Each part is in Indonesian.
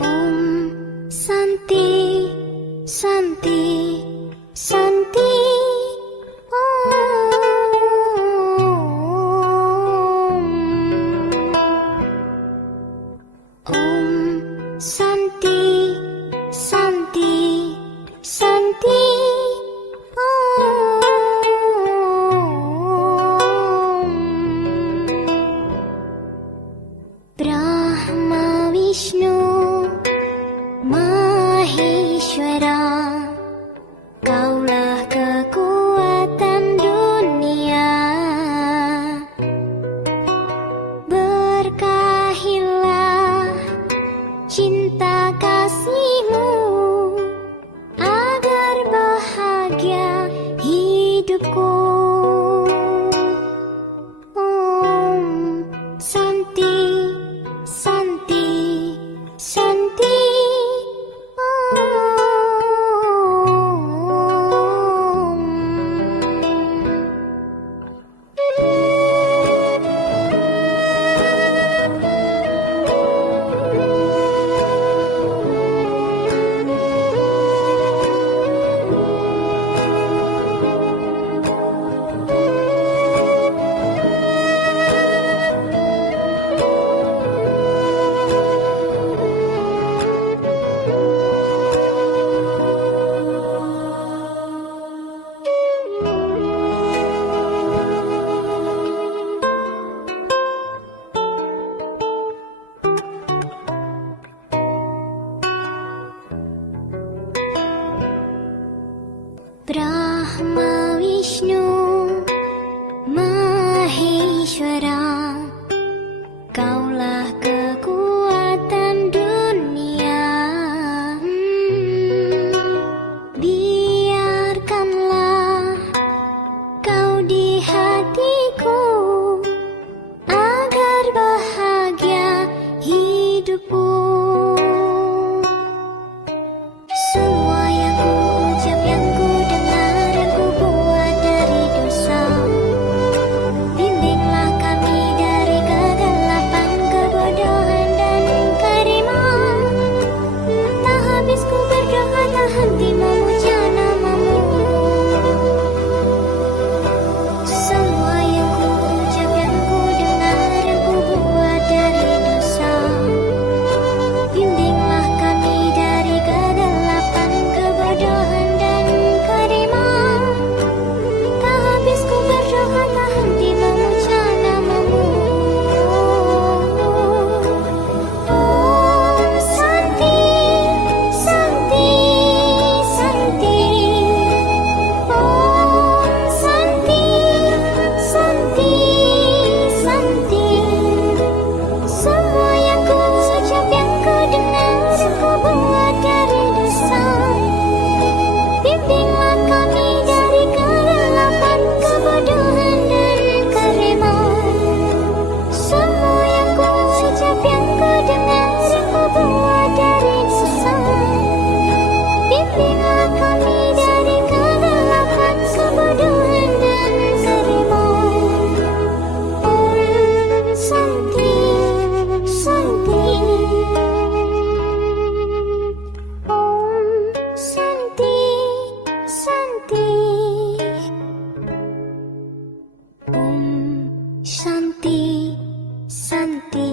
Om Santi, Santi, Santi. Om Santi, Santi, Santi. Brahma Vishnu Maheshwara, Kaulah kekuatan dunia. Berkahilah cinta kasih-Mu agar bahagia hidupku. Om Santi, Santi, Santi. Brahma Vishnu Maheshwara, Kaulah kekuatan dunia. Biarkanlah Kau di hatiku agar bahagia hidupku. Semua yang ku ucap, yang ku dengar, yang ku buat dari dosa, bimbinglah kami dari kegelapan, kebodohan dan keriman. Tak habis ku berdoa, tak henti memuja nama-Mu. Semua yang ku ucap, yang ku dengar, yang ku buat dari dosa, bimbinglah kami dari kegelapan, kebodohan dan keriman. Tak habis ku berdoa, tak henti memuja nama-Mu. Om Santi, Santi, Santi. Om Santi, Santi, Santi. Semua yang ku ucap, yang ku dengar, yang ku buat dari dosa, bimbinglah kami dari kegelapan, kebodohan dan keriman. Semua yang ku ucap, yang ku dengar, yang ku buat dari dosa, bimbinglah kami dari kegelapan, kebodohan dan keriman. Om Santi, Santi. Om Santi, Santi. Om Santi, Santi,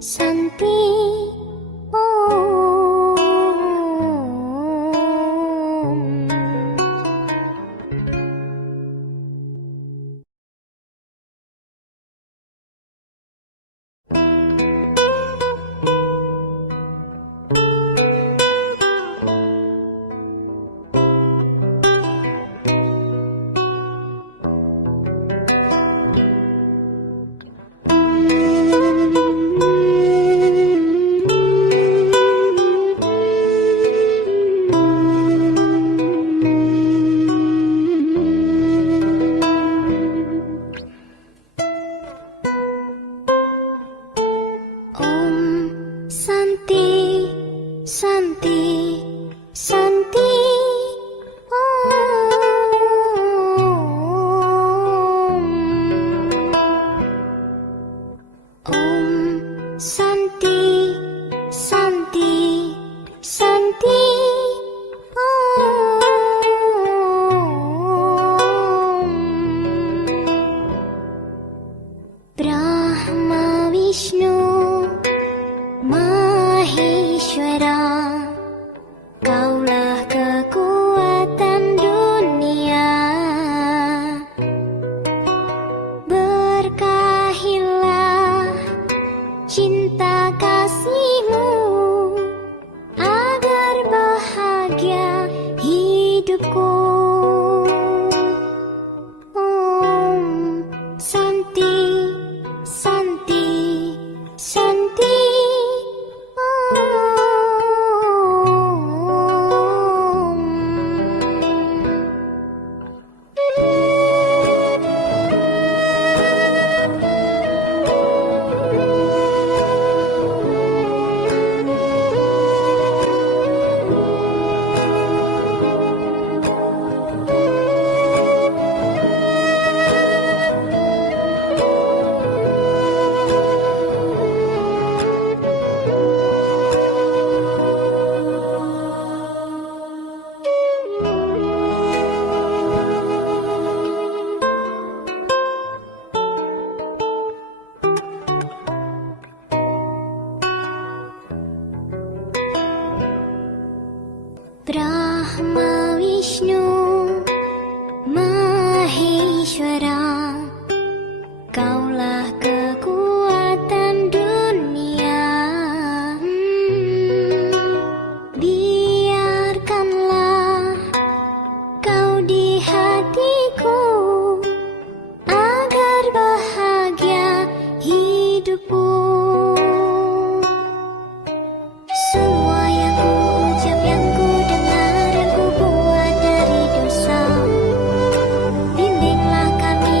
Santi. Om Ishwara, Kaulah kekuatan dunia. Berkahilah cinta kasih-Mu agar bahagia hidupku. Om Santi, Santi, Santi. Brahma Vishnu Maheshwara, Kaulah kekuatan dunia. Biarkanlah Kau di hatiku agar bahagia hidupku. Semua yang ku ucap, yang ku dengar, yang ku buat dari dosa, bimbinglah kami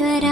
suara